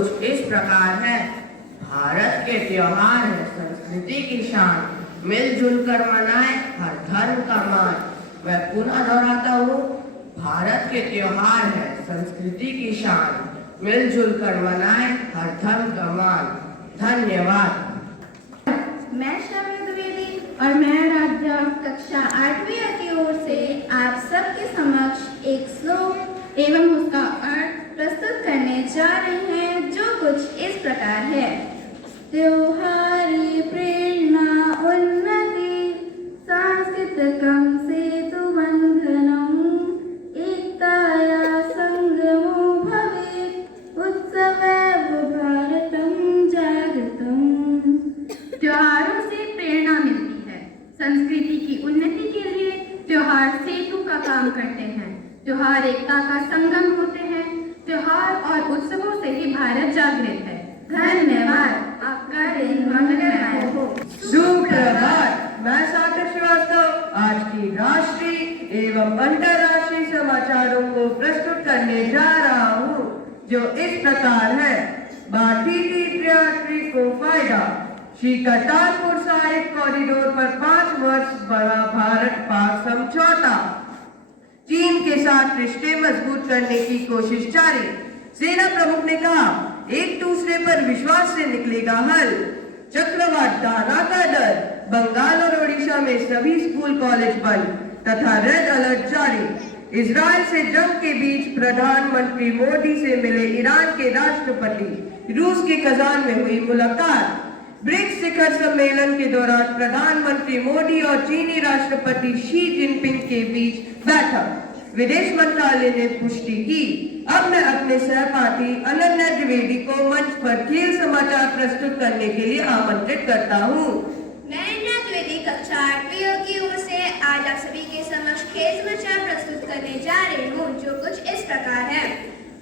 कुछ इस प्रकार है। भारत के त्योहार है संस्कृति की शान, मिलजुल कर मनाए हर धर्म का मान। मैं पुनः दोहराता हूँ, भारत के त्योहार है संस्कृति की शान, मिलजुल कर मनाए हर धर्म का मान। धन्यवाद। मैं श्रवण द्विवेदी और मैं राज्य कक्षा 8वीं की ओर से आप सबके समक्ष एक श्लोक एवं उसका अर्थ प्रस्तुत करने जा रहे हैं, जो कुछ इस प्रकार है। त्योहारी प्रेरणा उन्नति सांस्कृतिकं सेतुबन्धनम् एकताया संगमो भवेत् उत्सवैव भारतं जागृतम्। त्योहारों से प्रेरणा मिलती है, संस्कृति की उन्नति के लिए त्योहार सेतु का काम करते हैं, त्योहार एकता का संगम होते हैं, त्योहार और उत्सवों से ही भारत जागृत है। धन्यवाद। आपका दिन मंगलमय हो। सुप्रभात। मैं सागर श्रीवास्तव आज की राष्ट्रीय एवं अंतर्राष्ट्रीय समाचारों को प्रस्तुत करने जा रहा हूँ, जो इस प्रकार है। बाटी तीर्थयात्री को फायदा। श्री करतारपुर साहिब कॉरिडोर पर 5 वर्ष बढ़ा भारत पाक समझौता। चीन के साथ रिश्ते मजबूत करने की कोशिश जारी। सेना प्रमुख ने कहा, एक दूसरे पर विश्वास से निकलेगा हल। चक्रवात दाना का डर। बंगाल और ओडिशा में सभी स्कूल कॉलेज बंद तथा रेड अलर्ट जारी। इजराइल से जंग के बीच प्रधानमंत्री मोदी से मिले ईरान के राष्ट्रपति। रूस के कजान में हुई मुलाकात। ब्रिक्स शिखर सम्मेलन के दौरान प्रधानमंत्री मोदी और चीनी राष्ट्रपति शी जिनपिंग के बीच बैठक। विदेश मंत्रालय ने पुष्टि की। अब मैं अपने सहपाठी अनन्या द्विवेदी को मंच पर खेल समाचार प्रस्तुत करने के लिए आमंत्रित करता हूँ। मैं अनन्या द्विवेदी कक्षा 8वीं की ओर से आज आप सभी के समक्ष खेल समाचार प्रस्तुत करने जा रही हूँ, जो कुछ इस प्रकार है।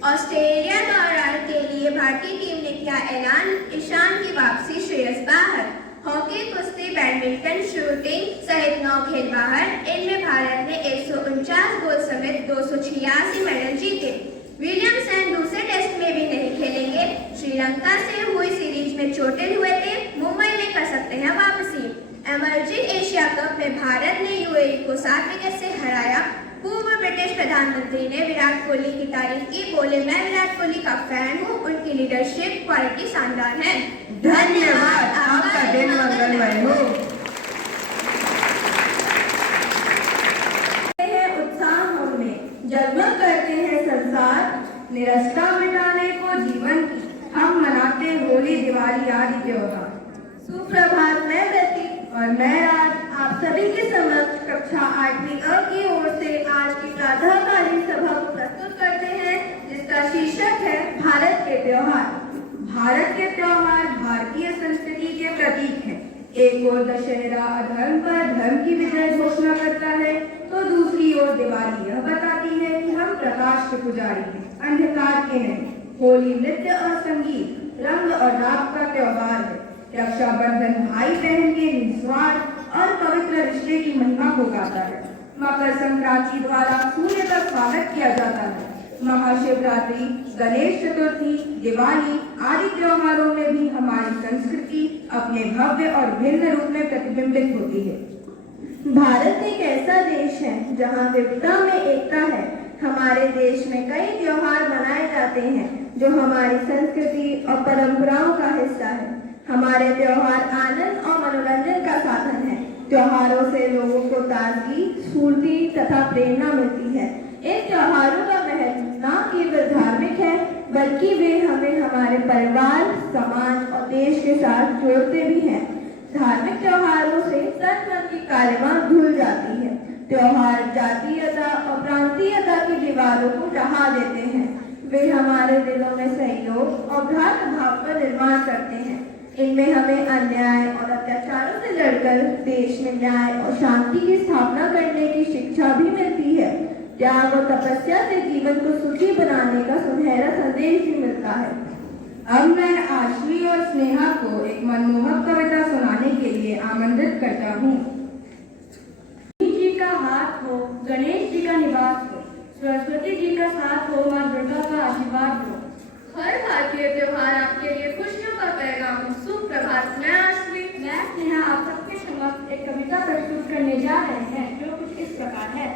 ऑस्ट्रेलिया दौरे के लिए भारतीय टीम ने किया ऐलान, ईशान की वापसी, श्रेयस बाहर। हॉकी, कुश्ती, बैडमिंटन, शूटिंग सहित 9 खेल बाहर। इनमें भारत ने 149 गोल समेत 286 मेडल जीते। विलियमसन दूसरे टेस्ट में भी नहीं खेलेंगे। श्रीलंका से हुई सीरीज में चोटिल हुए थे, मुंबई में कर सकते हैं वापसी। इमर्जिंग एशिया कप में भारत ने यूएई को 7 विकेट से हराया। पूर्व ब्रिटिश प्रधानमंत्री ने विराट कोहली की तारीफ की, बोले, मैं विराट कोहली का फैन हूँ, उनकी लीडरशिप क्वालिटी शानदार है। धन्यवाद। आपका दिन मंगलमय हो। उत्साह में जगमग करते हैं संसार, निरस्ता मिटाने को जीवन की हम मनाते होली, दिवाली आदि त्योहार। सुप्रभात। मैं बेटी और मैं आज आप सभी के समक्ष कक्षा 8वीं की ओर से आज की प्रातःकालीन सभा को प्रस्तुत करते हैं, जिसका शीर्षक है भारत के त्योहार। भारत के त्योहार भारतीय संस्कृति के प्रतीक हैं। एक ओर दशहरा अधर्म पर धर्म की विजय घोषणा करता है, तो दूसरी ओर दिवाली यह बताती है कि हम प्रकाश के पुजारी हैं, अंधकार के नहीं। होली नृत्य और संगीत, रंग और राग का त्योहार है। रक्षाबंधन भाई बहन के निस्वार्थ और पवित्र रिश्ते की महिमा को गाता है। मकर संक्रांति द्वारा सूर्य का स्वागत किया जाता है। महाशिवरात्रि, गणेश चतुर्थी, दिवाली आदि त्योहारों में भी हमारी संस्कृति अपने भव्य और भिन्न रूप में प्रतिबिंबित होती है। भारत एक ऐसा देश है जहाँ विविधता में एकता है। हमारे देश में कई त्योहार मनाए जाते हैं, जो हमारी संस्कृति और परंपराओं का हिस्सा है। हमारे त्योहार आनंद और मनोरंजन का साधन है। त्योहारों से लोगों को ताजगी, स्फूर्ति तथा प्रेरणा मिलती है। इन त्योहारों का महत्व न केवल धार्मिक है, बल्कि वे हमें हमारे परिवार, समाज और देश के साथ जोड़ते भी हैं। धार्मिक त्योहारों से तन मन की कालिमा धुल जाती है। त्योहार जातीयता और प्रांतीयता की दीवारों को ढहा देते हैं। वे हमारे दिलों में सहयोग और भ्रातृभाव का निर्माण करते हैं। इनमें हमें अन्याय और अत्याचारों से लड़कर देश में न्याय और शांति की स्थापना करने की शिक्षा भी मिलती है। त्याग और तपस्या से जीवन को सुखी बनाने का सुनहरा संदेश भी मिलता है। अब मैं आश्वी और स्नेहा को एक मनमोहक कविता सुनाने के लिए आमंत्रित करता हूँ। जी का हाथ हो, गणेश जी का निवास हो, सरस्वती जी का साथ हो, माँ दुर्गा का आशीर्वाद हो। हर भारतीय त्योहार आपके लिए खुशियों का पैगाम। सुप्रभात। मैं आश्वी। मैं स्नेहा आप सबके समक्ष एक कविता प्रस्तुत करने जा रहे हैं जो कुछ इस प्रकार है।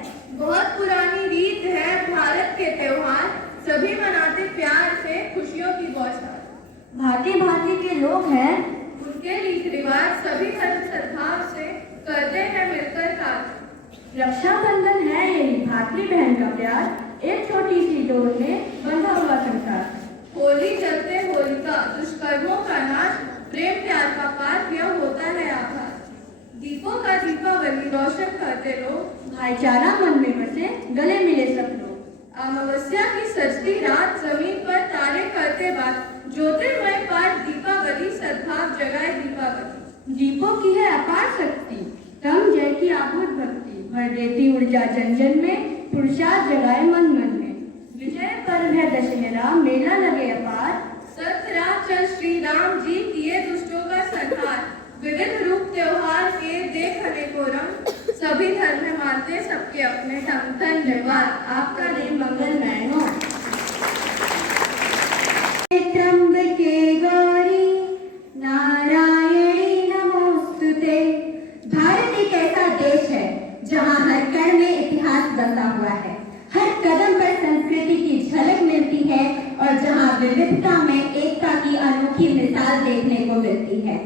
बहुत पुरानी रीत है भारत के त्योहार, सभी मनाते प्यार से खुशियों की बौछार। भांति भांति के लोग हैं, उनके रीत रिवाज सभी धर्म सद्भाव से करते हैं मिलकर कार्य। रक्षाबंधन है यही भातृ बहन का प्यार, एक छोटी सी डोर में बंधा हुआ संसार। होली जलते होलिका, दुष्कर्मों का नाश, प्रेम प्यार का पार, यह होता है आभार। दीपों का दीपावली रोशन करते लोग, भाईचारा मन में बसे गले मिले सब लोग। अमावस्या की सजती रात, जमीन पर तारे करते बात, ज्योतिर्मय पाठ दीपावली, सद्भाव जगाए दीपावली। दीपों की है अपार शक्ति, तम जय की आभूत भक्ति, भर देती ऊर्जा जन जन में, पुरुषार्थ जगाए मन मन में। विजय पर्व है दशहरा, मेला लगे अपार, सत्य राह चल श्री राम जी, किए दुष्टों का संहार। विविध रूप त्योहार के देख अनेकों रंग, सभी धर्म मानते सबके अपने ढंग। धन्यवाद। आपका दिन मंगलमय हो। त्र्यंबके गौरी नारायणी नमोस्तुते। भारत एक ऐसा देश है जहाँ हर कण में इतिहास बसा हुआ है, हर कदम पर संस्कृति की झलक मिलती है और जहाँ विविधता में एकता की अनोखी मिसाल देखने को मिलती है।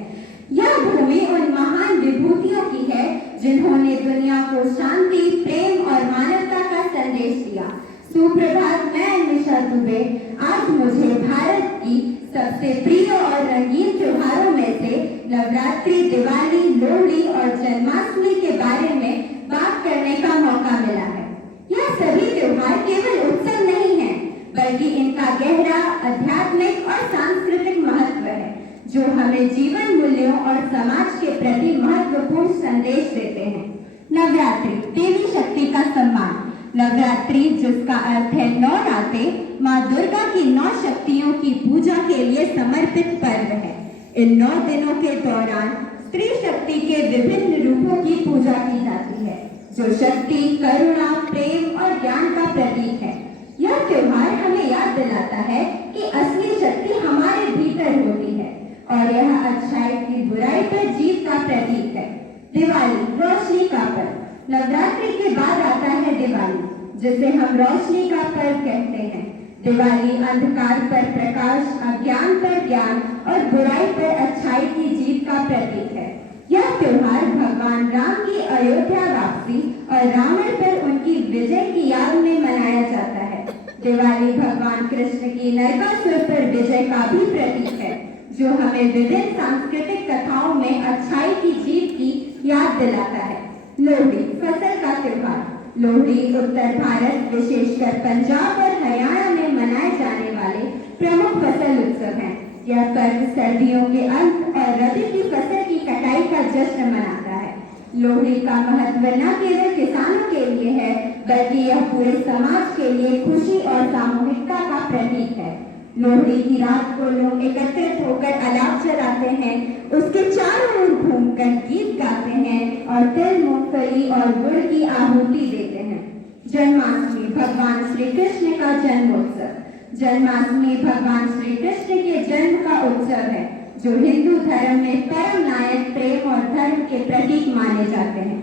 यह भूमि उन महान विभूतियों की है जिन्होंने दुनिया को शांति, प्रेम और मानवता का संदेश दिया। सुप्रभात। मैं निशा दुबे आज मुझे भारत की सबसे प्रिय और रंगीन त्योहारों में से नवरात्रि, दिवाली, लोहड़ी और जन्माष्टमी के बारे में बात करने का मौका मिला है। यह सभी त्योहार केवल उत्सव नहीं है, बल्कि इनका गहरा आध्यात्मिक और सांस्कृतिक महत्व है जो हमें जीवन मूल्यों और समाज के प्रति महत्वपूर्ण संदेश देते हैं। नवरात्रि, देवी शक्ति का सम्मान। नवरात्रि जिसका अर्थ है नवरात्रि, माँ दुर्गा की 9 शक्तियों की पूजा के लिए समर्पित पर्व है। इन 9 दिनों के दौरान स्त्री शक्ति के विभिन्न रूपों की पूजा की जाती है जो शक्ति, करुणा, प्रेम और ज्ञान का प्रतीक है। यह त्योहार हमें याद दिलाता है कि असली शक्ति हमारे भीतर होती है और यह अच्छाई की बुराई पर जीत का प्रतीक है। दिवाली, रोशनी का पर्व। नवरात्रि के बाद आता है दिवाली, जिसे हम रोशनी का पर्व कहते हैं। दिवाली अंधकार पर प्रकाश, अज्ञान पर ज्ञान और बुराई पर अच्छाई की जीत का प्रतीक है। यह त्योहार भगवान राम की अयोध्या वापसी और रावण पर उनकी विजय की याद में मनाया जाता है। दिवाली भगवान कृष्ण की नरकासुर पर विजय का भी प्रतीक है जो हमें विभिन्न सांस्कृतिक कथाओं में अच्छाई की जीत की याद दिलाता है। लोहड़ी, फसल का त्योहार। लोहड़ी उत्तर भारत, विशेषकर पंजाब और हरियाणा में मनाए जाने वाले प्रमुख फसल उत्सव है। यह पर्व सर्दियों के अंत और रबी की फसल की कटाई का जश्न मनाता है। लोहड़ी का महत्व न केवल किसानों के लिए है, बल्कि यह पूरे समाज के लिए खुशी और सामूहिकता का प्रतीक है। लोहड़ी की रात को लोग एकत्रित होकर अलाव जलाते हैं, उसके चारों ओर घूमकर गीत गाते हैं और तिल, मूंगफली और गुड़ की आहुति देते हैं। जन्माष्टमी, भगवान श्री कृष्ण का जन्मोत्सव। जन्माष्टमी भगवान श्री कृष्ण के जन्म का उत्सव है जो हिंदू धर्म में परम नायक, प्रेम और धर्म के प्रतीक माने जाते हैं।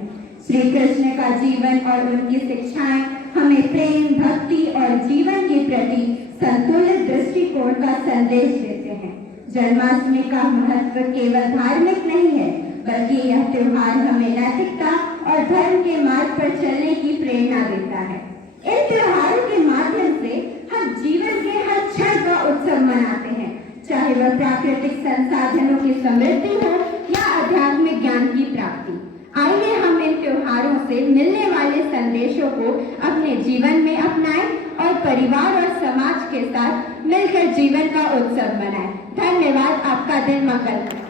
श्री कृष्ण का जीवन और उनकी शिक्षाएं हमें प्रेम, भक्ति और जीवन के प्रति संतुलित दृष्टिकोण का संदेश देते हैं। जन्माष्टमी का महत्व केवल धार्मिक नहीं है, बल्कि यह त्योहार हमें नैतिकता और धर्म के मार्ग पर चलने की प्रेरणा देता है। इन त्योहारों के माध्यम से हम जीवन के हर क्षण का उत्सव मनाते हैं, चाहे वह प्राकृतिक संसाधनों की समृद्धि हो या आध्यात्मिक ज्ञान की प्राप्ति। आइए हम इन त्योहारों से मिलने वाले संदेशों को अपने जीवन में अपनाएं और परिवार और समाज के साथ मिलकर जीवन का उत्सव मनाएं। धन्यवाद। आपका दिन मंगलमय।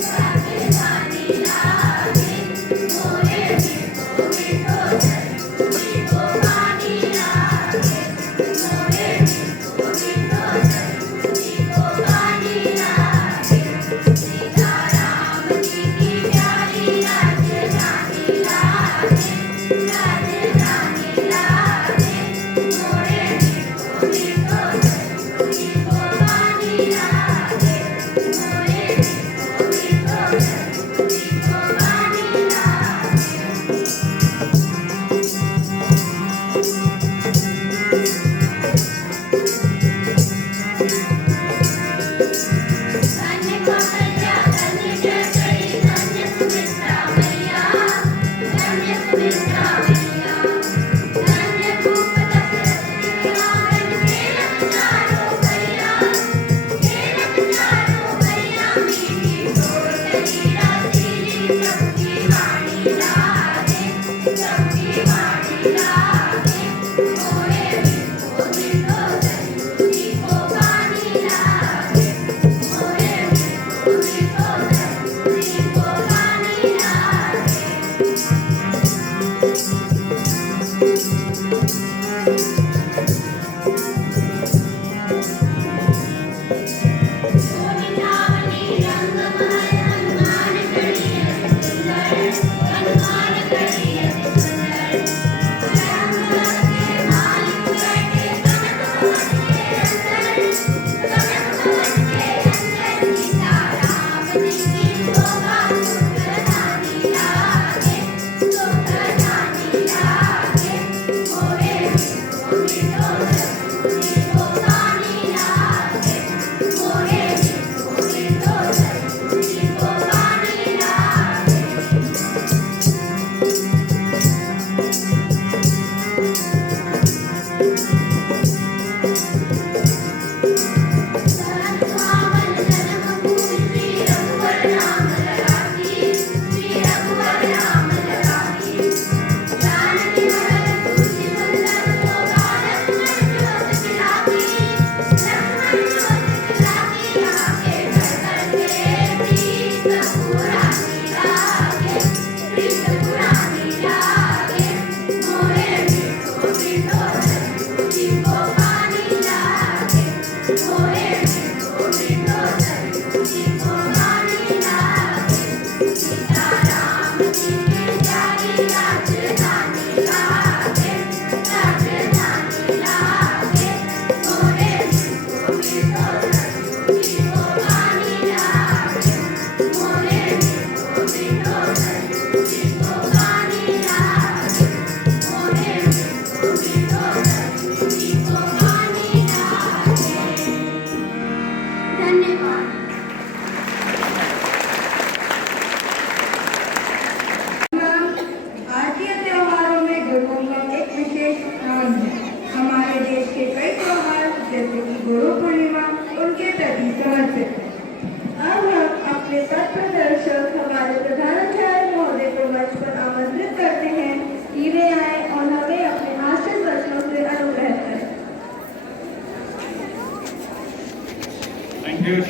राजधानी लागे, मोरे भी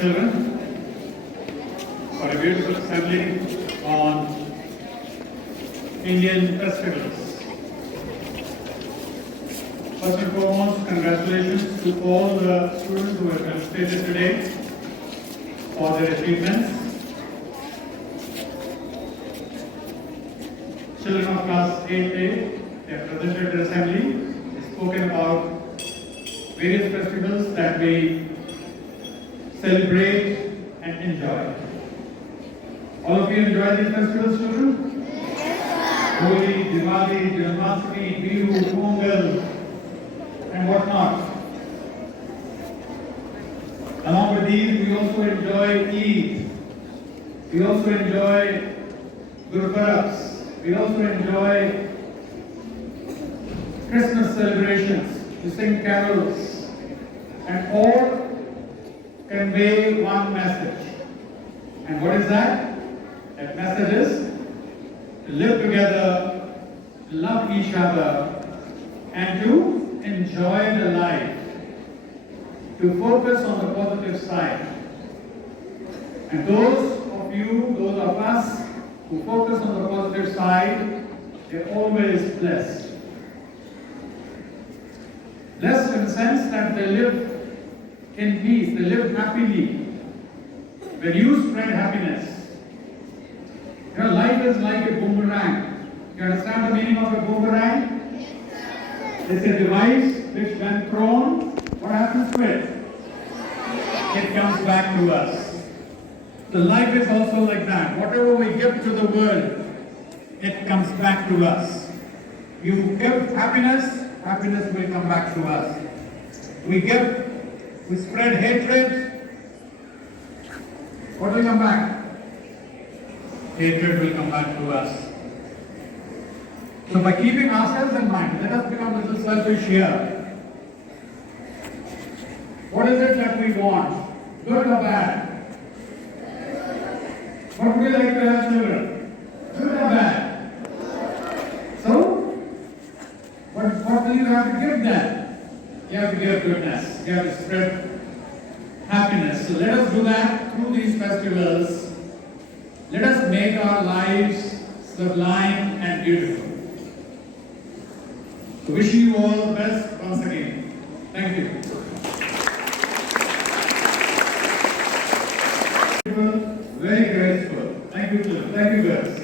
children, for a beautiful assembly on Indian festivals. First and foremost, congratulations to all the students who have participated today for their achievements. Children of class 8A, they have presented their assembly, they spoken about various festivals that we celebrate and enjoy. All of you enjoy these festivals, children? Yes, Holi, Diwali, Janmashtami, Bihu, Pongal, and whatnot. Along with these, we also enjoy Eid. We also enjoy Guru Parabs. We also enjoy Christmas celebrations. We sing carols, and all convey one message. And what is that? That message is to live together, to love each other, and to enjoy the life, to focus on the positive side. And those of you, those of us who focus on the positive side, they're always blessed. Blessed in the sense that they live in peace, they live happily. When you spread happiness, you know, life is like a boomerang. You understand the meaning of a boomerang? It's a device which, when thrown, what happens to it? It comes back to us. So life is also like that. Whatever we give to the world, it comes back to us. You give happiness, happiness will come back to us. We spread hatred, what will come back? Hatred will come back to us. So by keeping ourselves in mind, let us become a little selfish here. What is it that we want? Good or bad? What would we like to have, children? Good or bad? So, what do you have to give them? You have to give goodness. You have to spread happiness. So let us do that through these festivals. Let us make our lives sublime and beautiful. So wishing you all the best once again. Thank you. Very graceful. Thank you, children. Thank you, girls.